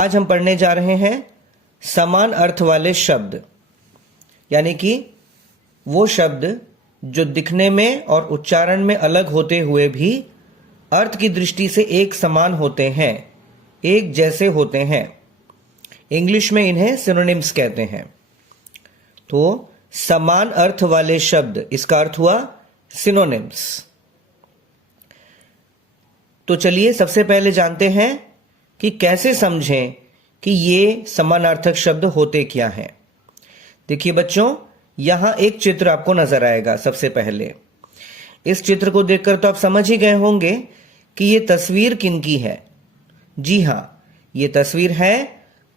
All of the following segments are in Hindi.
आज हम पढ़ने जा रहे हैं समान अर्थ वाले शब्द, यानी कि वो शब्द जो दिखने में और उच्चारण में अलग होते हुए भी अर्थ की दृष्टि से एक समान होते हैं, एक जैसे होते हैं। इंग्लिश में इन्हें सिनोनिम्स कहते हैं। तो समान अर्थ वाले शब्द, इसका अर्थ हुआ सिनोनिम्स। तो चलिए सबसे पहले जानते हैं कि कैसे समझें कि ये समानार्थक शब्द होते क्या हैं। देखिए बच्चों, यहां एक चित्र आपको नजर आएगा। सबसे पहले इस चित्र को देखकर तो आप समझ ही गए होंगे कि ये तस्वीर किनकी है। जी हां, ये तस्वीर है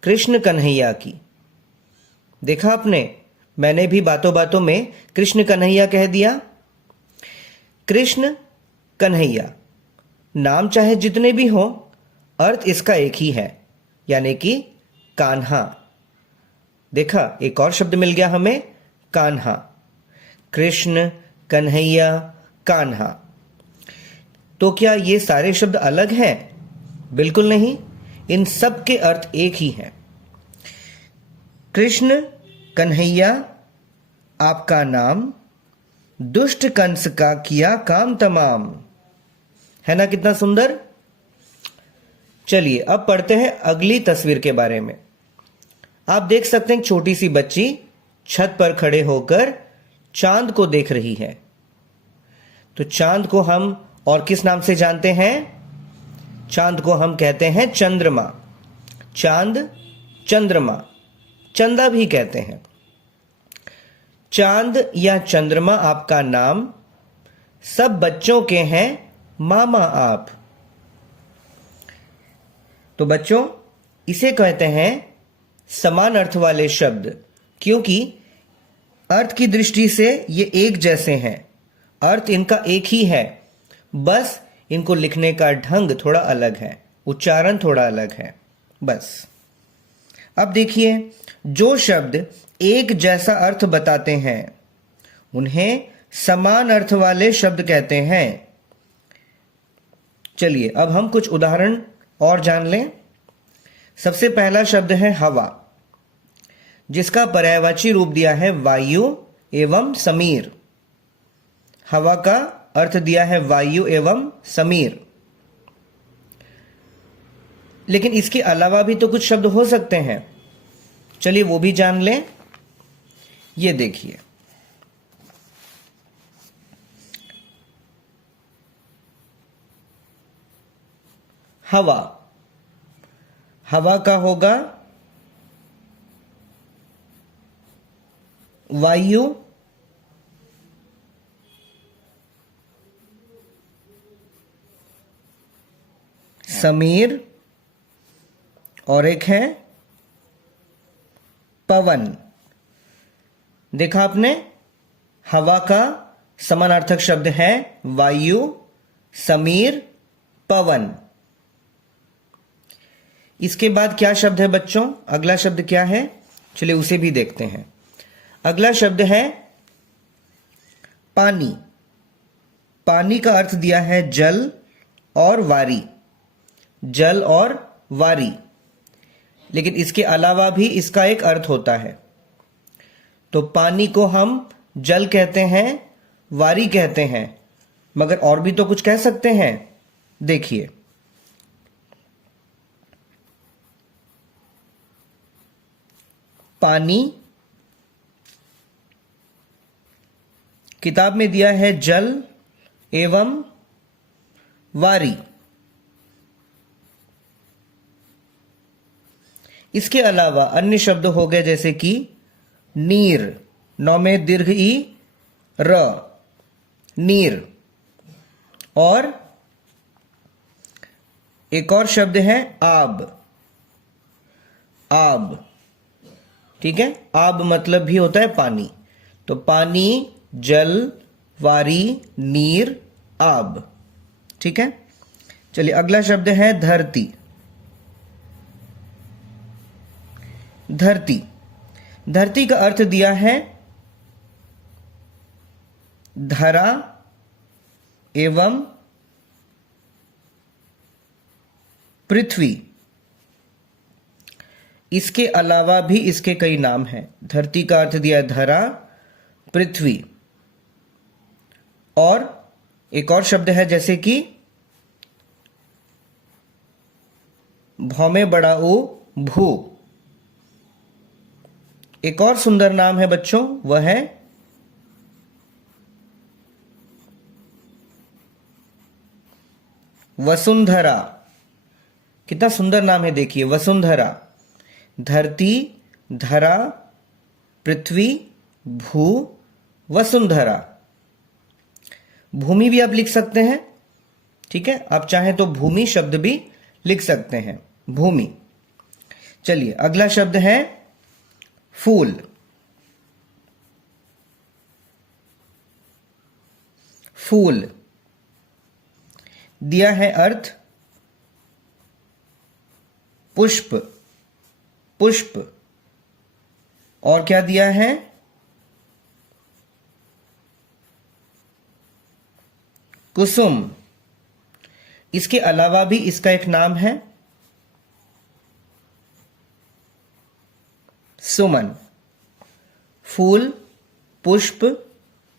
कृष्ण कन्हैया की। देखा आपने, मैंने भी बातों बातों में कृष्ण कन्हैया कह दिया। कृष्ण कन्हैया, नाम चाहे जितने भी हों, अर्थ इसका एक ही है, यानी कि कान्हा। देखा, एक और शब्द मिल गया हमें, कान्हा। कृष्ण, कन्हैया, कान्हा। तो क्या ये सारे शब्द अलग हैं? बिल्कुल नहीं, इन सब के अर्थ एक ही हैं। कृष्ण कन्हैया आपका नाम, दुष्ट कंस का किया काम तमाम। है ना कितना सुंदर। चलिए अब पढ़ते हैं अगली तस्वीर के बारे में। आप देख सकते हैं छोटी सी बच्ची छत पर खड़े होकर चांद को देख रही है। तो चांद को हम और किस नाम से जानते हैं? चांद को हम कहते हैं चंद्रमा। चांद, चंद्रमा, चंदा भी कहते हैं। चांद या चंद्रमा आपका नाम, सब बच्चों के हैं मामा आप। तो बच्चों, इसे कहते हैं समान अर्थ वाले शब्द, क्योंकि अर्थ की दृष्टि से ये एक जैसे हैं। अर्थ इनका एक ही है, बस इनको लिखने का ढंग थोड़ा अलग है, उच्चारण थोड़ा अलग है, बस। अब देखिए, जो शब्द एक जैसा अर्थ बताते हैं उन्हें समान अर्थ वाले शब्द कहते हैं। चलिए अब हम कुछ उदाहरण और जान लें। सबसे पहला शब्द है हवा, जिसका पर्यायवाची रूप दिया है वायु एवं समीर। हवा का अर्थ दिया है वायु एवं समीर। लेकिन इसके अलावा भी तो कुछ शब्द हो सकते हैं, चलिए वो भी जान लें। ये देखिए, हवा, हवा का होगा वायु, समीर, और एक है पवन। देखा आपने, हवा का समानार्थक शब्द है वायु, समीर, पवन। इसके बाद क्या शब्द है बच्चों? अगला शब्द क्या है? चलिए उसे भी देखते हैं। अगला शब्द है पानी। पानी का अर्थ दिया है जल और वारी। जल और वारी, लेकिन इसके अलावा भी इसका एक अर्थ होता है। तो पानी को हम जल कहते हैं, वारी कहते हैं, मगर और भी तो कुछ कह सकते हैं। देखिए, पानी, किताब में दिया है जल एवं वारी। इसके अलावा अन्य शब्द हो गए जैसे कि नीर, नौ में दीर्घ ई र, नीर। और एक और शब्द है आब। आब, ठीक है, आब मतलब भी होता है पानी। तो पानी, जल, वारी, नीर, आब। ठीक है। चलिए अगला शब्द है धरती। धरती, धरती का अर्थ दिया है धरा एवं पृथ्वी। इसके अलावा भी इसके कई नाम हैं। धरती का अर्थ दिया धरा, पृथ्वी, और एक और शब्द है जैसे कि भौ में बड़ा ऊ, भू। एक और सुंदर नाम है बच्चों, वह है वसुंधरा। कितना सुंदर नाम है देखिए, वसुंधरा। धरती, धरा, पृथ्वी, भू, वसुंधरा। भूमि भी आप लिख सकते हैं, ठीक है, आप चाहें तो भूमि शब्द भी लिख सकते हैं, भूमि। चलिए अगला शब्द है फूल। फूल दिया है अर्थ पुष्प, पुष्प, और क्या दिया है, कुसुम। इसके अलावा भी इसका एक नाम है सुमन। फूल, पुष्प,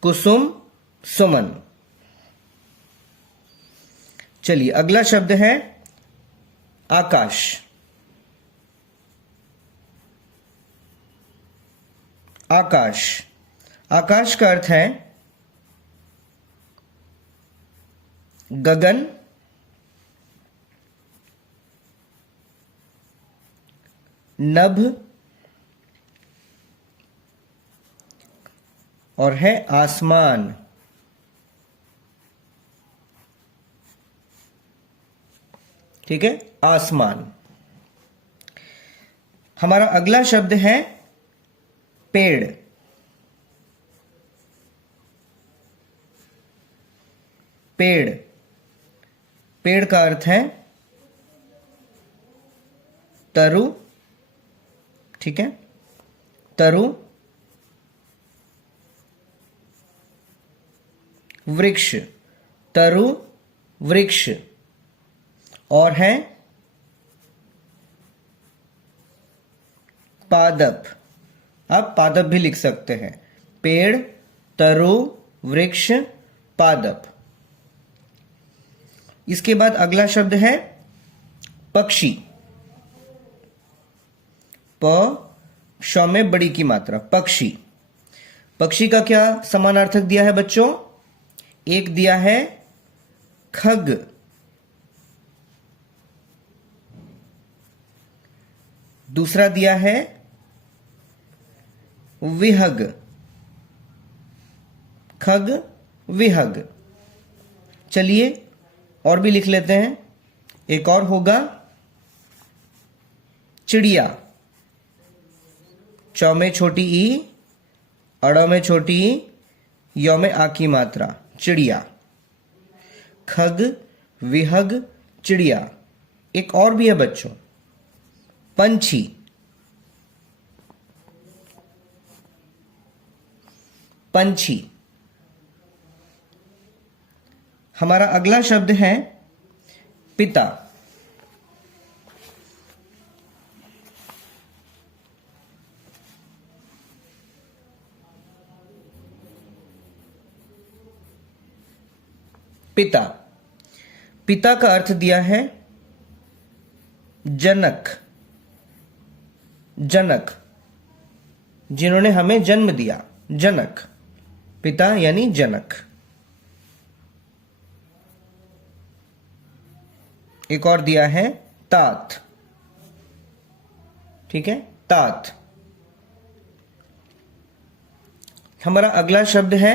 कुसुम, सुमन। चलिए अगला शब्द है आकाश। आकाश, आकाश का अर्थ है गगन, नभ, और है आसमान। ठीक है, आसमान। हमारा अगला शब्द है पेड़। पेड़, पेड़ का अर्थ है तरु, ठीक है, तरु, वृक्ष, तरु, वृक्ष, और है पादप। आप पादप भी लिख सकते हैं, पेड़, तरु, वृक्ष, पादप। इसके बाद अगला शब्द है पक्षी। प श में बड़ी की मात्रा, पक्षी। पक्षी का क्या समानार्थक दिया है बच्चों? एक दिया है खग, दूसरा दिया है विहग। खग, विहग। चलिए और भी लिख लेते हैं। एक और होगा चिड़िया। चौ में छोटी ई, अड़ में छोटी ई, यो में आ की मात्रा, चिड़िया। खग, विहग, चिड़िया। एक और भी है बच्चों, पंछी। पंछी। हमारा अगला शब्द है पिता। पिता। पिता का अर्थ दिया है जनक। जनक, जिन्होंने हमें जन्म दिया, जनक। पिता यानी जनक। एक और दिया है तात, ठीक है, तात। हमारा अगला शब्द है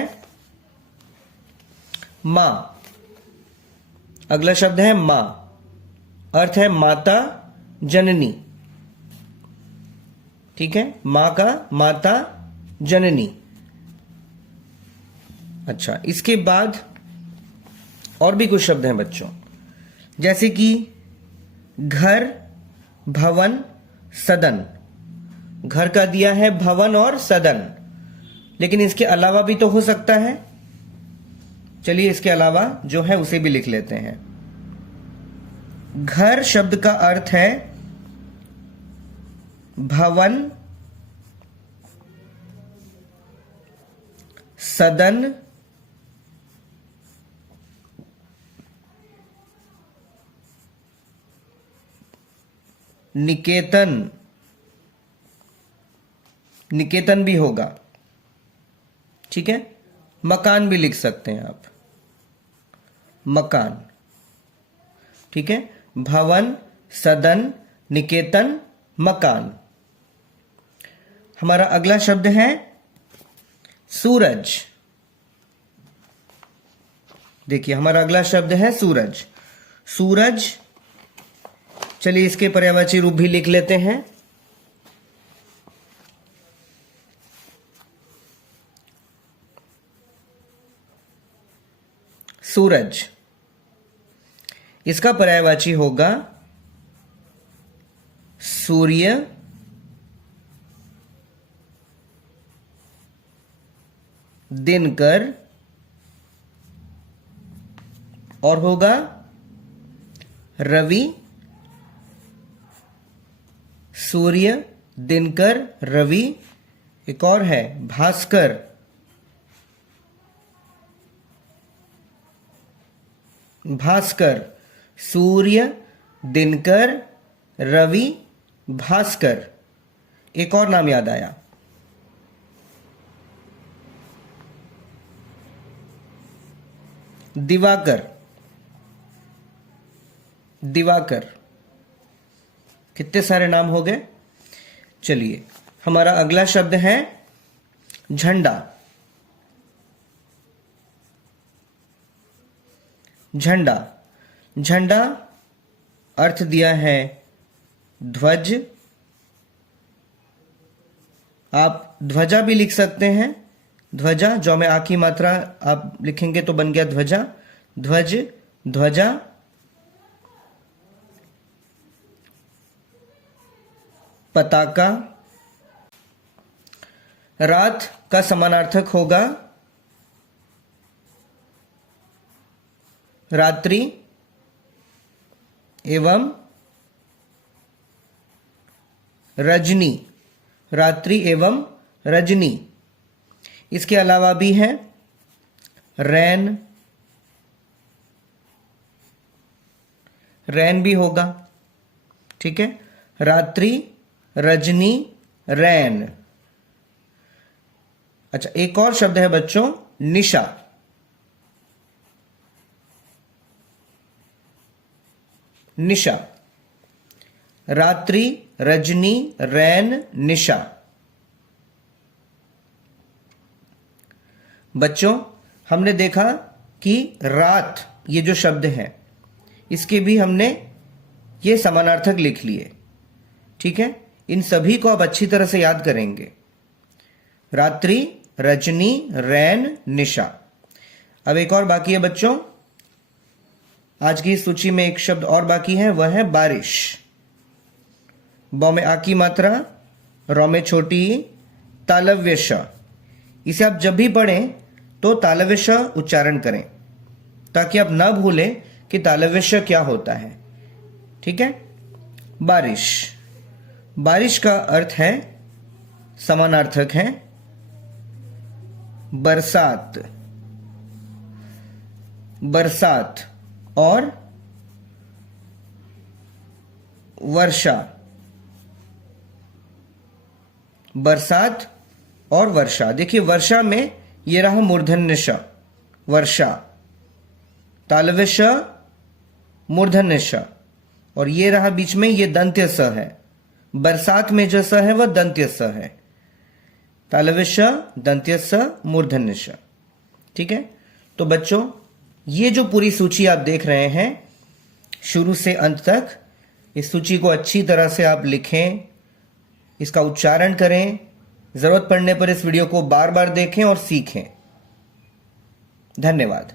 मां। अगला शब्द है मां। अर्थ है माता, जननी। ठीक है, मां का माता, जननी। अच्छा, इसके बाद और भी कुछ शब्द हैं बच्चों, जैसे कि घर, भवन, सदन। घर का दिया है भवन और सदन, लेकिन इसके अलावा भी तो हो सकता है। चलिए इसके अलावा जो है उसे भी लिख लेते हैं। घर शब्द का अर्थ है भवन, सदन, निकेतन, निकेतन भी होगा, ठीक है। मकान भी लिख सकते हैं आप, मकान, ठीक है। भवन, सदन, निकेतन, मकान। हमारा अगला शब्द है सूरज। देखिए हमारा अगला शब्द है सूरज। सूरज, चलिए इसके पर्यायवाची रूप भी लिख लेते हैं। सूरज, इसका पर्यायवाची होगा सूर्य, दिनकर, और होगा रवि। सूर्य, दिनकर, रवि। एक और है भास्कर। भास्कर, सूर्य, दिनकर, रवि, भास्कर। एक और नाम याद आया, दिवाकर। दिवाकर। कितने सारे नाम हो गए। चलिए हमारा अगला शब्द है झंडा। झंडा, झंडा अर्थ दिया है ध्वज। आप ध्वजा भी लिख सकते हैं। ध्वजा, जो में आ की मात्रा आप लिखेंगे तो बन गया ध्वजा। ध्वज, ध्वजा। पताका। रात का समानार्थक होगा रात्रि एवं रजनी। रात्रि एवं रजनी। इसके अलावा भी है रैन। रैन भी होगा, ठीक है। रात्रि, रजनी, रैन। अच्छा, एक और शब्द है बच्चों निशा। निशा। रात्रि, रजनी, रैन, निशा। बच्चों हमने देखा कि रात, ये जो शब्द है इसके भी हमने ये समानार्थक लिख लिए, ठीक है। इन सभी को आप अच्छी तरह से याद करेंगे। रात्रि, रजनी, रैन, निशा। अब एक और बाकी है बच्चों, आज की सूची में एक शब्द और बाकी है, वह है बारिश। ब में आ की मात्रा, रौ में छोटी ई, तालव्य श। इसे आप जब भी पढ़ें तो तालव्य श उच्चारण करें ताकि आप ना भूलें कि तालव्य श क्या होता है, ठीक है। बारिश। बारिश का अर्थ है, समानार्थक है बरसात। बरसात और वर्षा। बरसात और वर्षा। देखिए वर्षा में ये रहा मूर्धन्य श, वर्षा। तालव्य श, मूर्धन्य श, और ये रहा बीच में, ये दंत्य स है। बरसात में जो स है वह दंत्य स है। तालव्य श, दंत्य स, मूर्धन्य श, ठीक है। तो बच्चों ये जो पूरी सूची आप देख रहे हैं शुरू से अंत तक, इस सूची को अच्छी तरह से आप लिखें, इसका उच्चारण करें। जरूरत पड़ने पर इस वीडियो को बार बार देखें और सीखें। धन्यवाद।